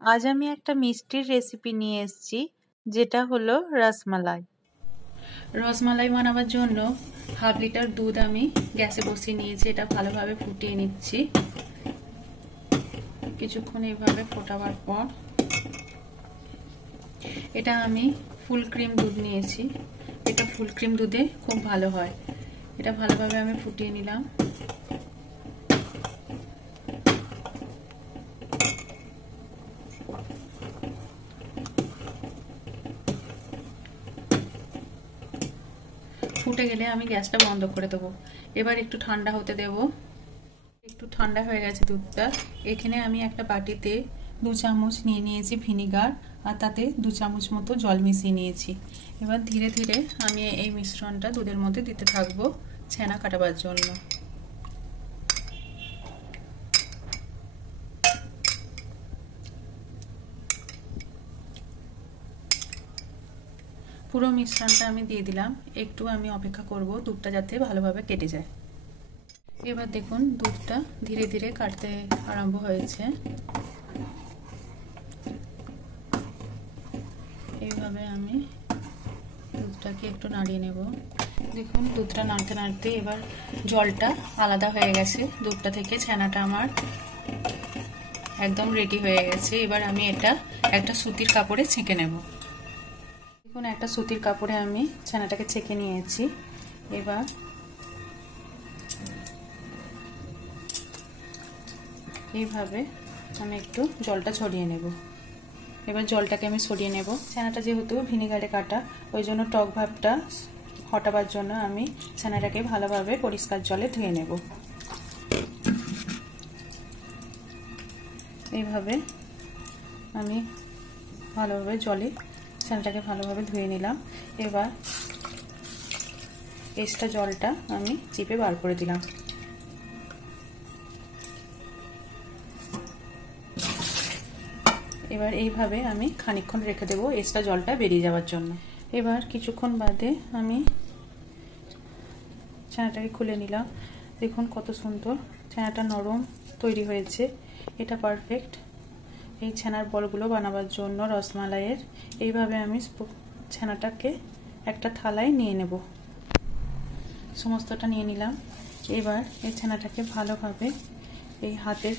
আজ আমি একটা মিষ্টির রেসিপি নিয়ে এসেছি, যেটা হলো রসমালাই। রসমালাই বানাবার জন্য 1/2 লিটার দুধ আমি গ্যাসে বসিয়ে নিয়েছি। এটা ভালোভাবে ফুটিয়ে নিচ্ছি। কিছুক্ষণ এইভাবে ফোটাবার পর এটা আমি ফুল ক্রিম দুধ নিয়েছি। এটা ফুল ক্রিম দুধে খুব ভালো হয়। এটা ভালোভাবে আমি ফুটিয়ে নিলাম। ফুটে গেলে আমি গ্যাসটা বন্ধ করে দেবো। এবার একটু ঠান্ডা হতে দেব। একটু ঠান্ডা হয়ে গেছে দুধটা। এখানে আমি একটা বাটিতে 2 চামচ নিয়ে নিয়েছি ভিনিগার, আর তাতে 2 চামচ মতো জল মিশিয়ে নিয়েছি। এবার ধীরে ধীরে আমি এই মিশ্রণটা দুধের মধ্যে দিতে থাকবো ছানা কাটাবার জন্য। পুরো মিশ্রণটা আমি দিয়ে দিলাম। একটু আমি অপেক্ষা করব দুধটা যাতে ভালোভাবে কেটে যায়। এবার দেখুন দুধটা ধীরে ধীরে কাটতে আরম্ভ হয়েছে। এইভাবে আমি দুধটাকে একটু নাড়িয়ে নেব। দেখুন দুধটা নাড়তে নাড়তে এবার জলটা আলাদা হয়ে গেছে দুধটা থেকে। ছানাটা আমার একদম রেডি হয়ে গেছে। এবার আমি এটা একটা সুতির কাপড়ে ছেঁকে নেব। দেখুন একটা সুতির কাপড়ে আমি ছানাটাকে ছেঁকে নিয়েছি। এবার এইভাবে আমি একটু জলটা ছড়িয়ে নেব। এবার জলটাকে আমি সরিয়ে নেব। ছানাটা যেহেতু ভিনিগারে কাটা, ওই জন্য টক ভাবটা হটাবার জন্য আমি ছানাটাকে ভালোভাবে পরিষ্কার জলে ধুয়ে নেব। এইভাবে আমি ভালোভাবে জলে ছানাটাকে ভালোভাবে ধুয়ে নিলাম। এবার এক্সট্রা জলটা আমি চিপে বার করে দিলাম। এবার এইভাবে আমি খানিকক্ষণ রেখে দেবো এক্সট্রা জলটা বেরিয়ে যাওয়ার জন্য। এবার কিছুক্ষণ বাদে আমি ছানাটাকে খুলে নিলাম। দেখুন কত সুন্দর ছানাটা নরম তৈরি হয়েছে। এটা পারফেক্ট এই ছানার বলগুলো বানাবার জন্য রসমালাইয়ের। এইভাবে আমি ছানাটাকে একটা থালায় নিয়ে নেব। সমস্তটা নিয়ে নিলাম। এবার এই ছানাটাকে ভালোভাবে এই হাতের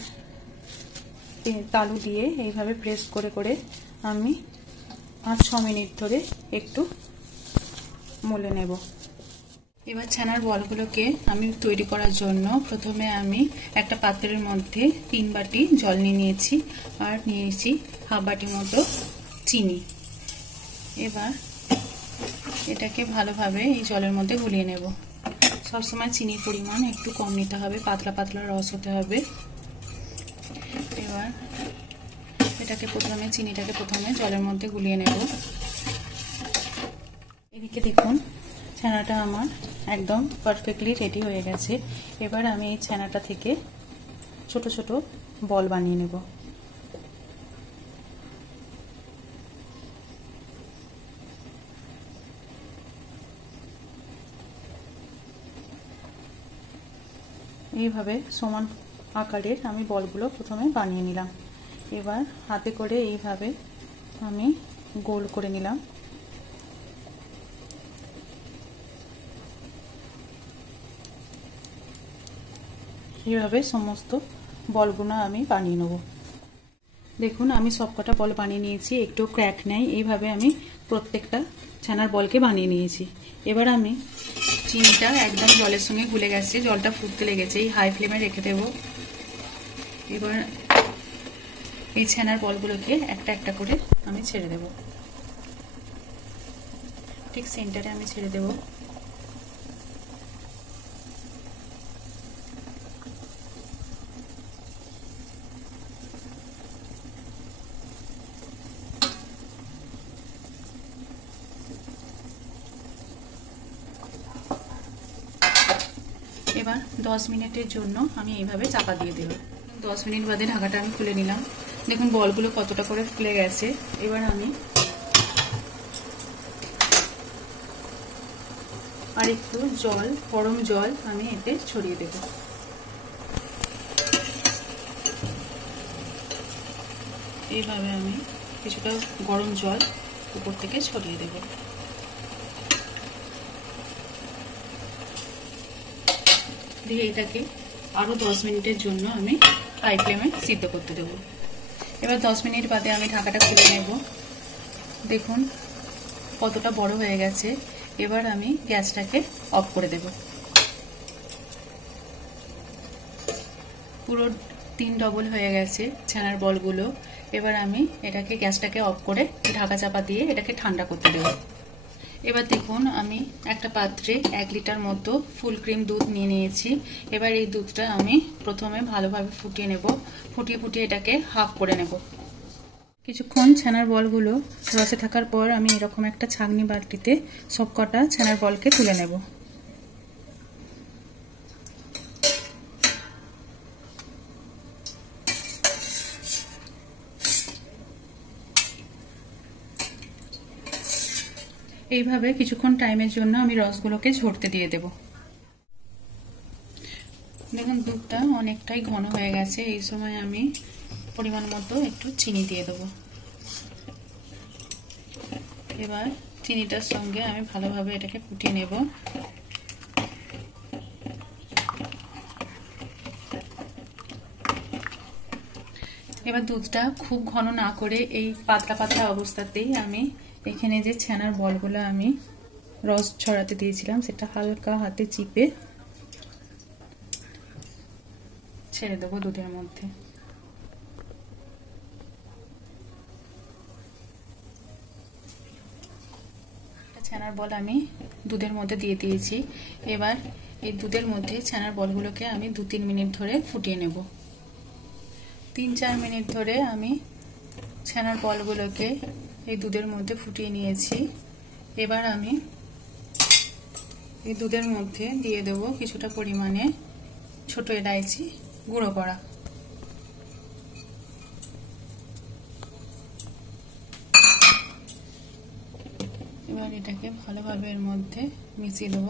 তালু দিয়ে এইভাবে প্রেস করে করে আমি 5-6 মিনিট ধরে একটু মলে নেব। এবার ছানার বলগুলোকে আমি তৈরি করার জন্য প্রথমে আমি একটা পাত্রের মধ্যে 3 বাটি জল নিয়ে নিয়েছি, আর নিয়েছি 1/2 বাটি মতো চিনি। এবার এটাকে ভালোভাবে এই জলের মধ্যে গুলিয়ে নেব। সবসময় চিনির পরিমাণ একটু কম নিতে হবে, পাতলা পাতলা রস হতে হবে। এবার এটাকে চিনিটাকে প্রথমে জলের মধ্যে গুলিয়ে নেব। এদিকে দেখুন ছানাটা আমার একদম পারফেক্টলি রেডি হয়ে গেছে। এবার আমি এই ছানাটা থেকে ছোট ছোট বল বানিয়ে নেব। এইভাবে সমান আকারের আমি বলগুলো প্রথমে বানিয়ে নিলাম। এবার হাতে করে এইভাবে আমি গোল করে নিলাম। এইভাবে সমস্ত বলগুলো আমি বানিয়ে নেব। দেখুন আমি সবকটা বল বানিয়ে নিয়েছি, একটু ক্র্যাক নেই। এইভাবে আমি প্রত্যেকটা ছানার বলকে বানিয়ে নিয়েছি। এবার আমি চিনিটা একদম জলের সঙ্গে গুলে গেছে, জলটা ফুটতে লেগেছে, এই হাই ফ্লেমে রেখে দেব। এবার এই ছানার বলগুলোকে একটা একটা করে আমি ছেড়ে দেব। ঠিক সেন্টারে আমি ছেড়ে দেব। এবার 10 মিনিটের জন্য আমি এইভাবে চাপা দিয়ে দেব। 10 মিনিট বাদে ঢাকাটা আমি খুলে নিলাম। দেখুন বলগুলো কতটা করে ফুলে গেছে। এবার আমি আর একটু গরম জল আমি এতে ছড়িয়ে দেব। এইভাবে আমি কিছুটা গরম জল উপর থেকে ছড়িয়ে দেব। দিয়ে এটাকে আরও 10 মিনিটের জন্য আমি হাই ফ্লেমে সিদ্ধ করতে দেব। এবার 10 মিনিট বাদে আমি ঢাকাটা খুলে নেব। দেখুন কতটা বড় হয়ে গেছে। এবার আমি গ্যাসটাকে অফ করে দেব। পুরো 3 ডবল হয়ে গেছে ছানার বলগুলো। এবার আমি এটাকে গ্যাসটাকে অফ করে ঢাকা চাপা দিয়ে এটাকে ঠান্ডা করতে দেব। এবার দেখুন আমি একটা পাত্রে 1 লিটার মতো ফুল ক্রিম দুধ নিয়ে নিয়েছি। এবার এই দুধটা আমি প্রথমে ভালোভাবে ফুটিয়ে নেব। ফুটিয়ে এটাকে হাফ করে নেব। কিছুক্ষণ ছানার বলগুলো রসে থাকার পর আমি এরকম একটা ছাঁকনি বাটিতে সবকটা ছানার বলকে তুলে নেব। এইভাবে কিছুক্ষণ টাইমের জন্য আমি রসগুলোকে ঝরতে দিয়ে দেব। দেখুন দুধটা অনেকটাই ঘন হয়ে গেছে। এই সময় আমি পরিমাণ মতো একটু চিনি দিয়ে দেব। এবার চিনিটার সঙ্গে আমি ভালোভাবে এটাকে ফুটিয়ে নেব। এবার দুধটা খুব ঘন না করে এই পাতলা পাতলা অবস্থাতেই আমি এখানে যে ছানার বলগুলো আমি রস ছড়াতে দিয়েছিলাম সেটা হালকা হাতে চিপে ছেড়ে দেবো দুধের মধ্যে। ছানার বল আমি দুধের মধ্যে দিয়ে দিয়েছি। এবার এই দুধের মধ্যে ছানার বলগুলোকে আমি 2-3 মিনিট ধরে ফুটিয়ে নেব। 3-4 মিনিট ধরে আমি ছানার বলগুলোকে এই দুধের মধ্যে ফুটিয়ে নিয়েছি। এবার আমি এই দুধের মধ্যে দিয়ে দেব কিছুটা পরিমাণে ছোট এলাইচি গুঁড়ো করা। এবার এটাকে ভালোভাবে এর মধ্যে মিশিয়ে দেব।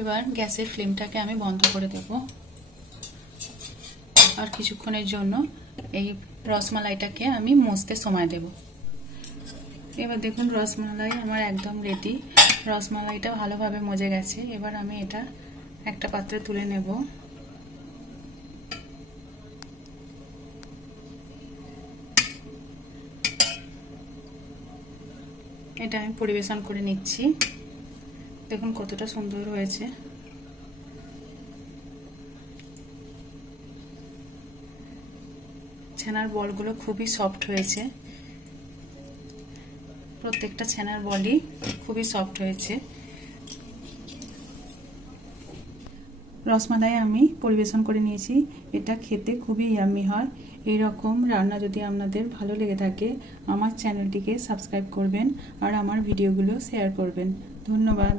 এবার গ্যাসের ফ্লেমটাকে আমি বন্ধ করে দেব আর কিছুক্ষণের জন্য এই রসমালাইটাকে আমি মজতে সময় দেব। এবার দেখুন রসমালাই আমার একদম রেডি। রসমালাইটা ভালোভাবে মজে গেছে। এবার আমি এটা একটা পাত্রে তুলে নেব। এটা আমি পরিবেশন করে নিচ্ছি। দেখুন কতটা সুন্দর হয়েছে। ছানার বলগুলো খুবই সফট হয়েছে। প্রত্যেকটা ছানার বলই খুবই সফট হয়েছে। রসমালাই আমি পরিবেশন করে নিয়েছি। এটা খেতে খুবই ইয়াম্মি হয়। এই রকম রান্না যদি আপনাদের ভালো লেগে থাকে আমার চ্যানেলটিকে সাবস্ক্রাইব করবেন আর আমার ভিডিওগুলো শেয়ার করবেন। ধন্যবাদ।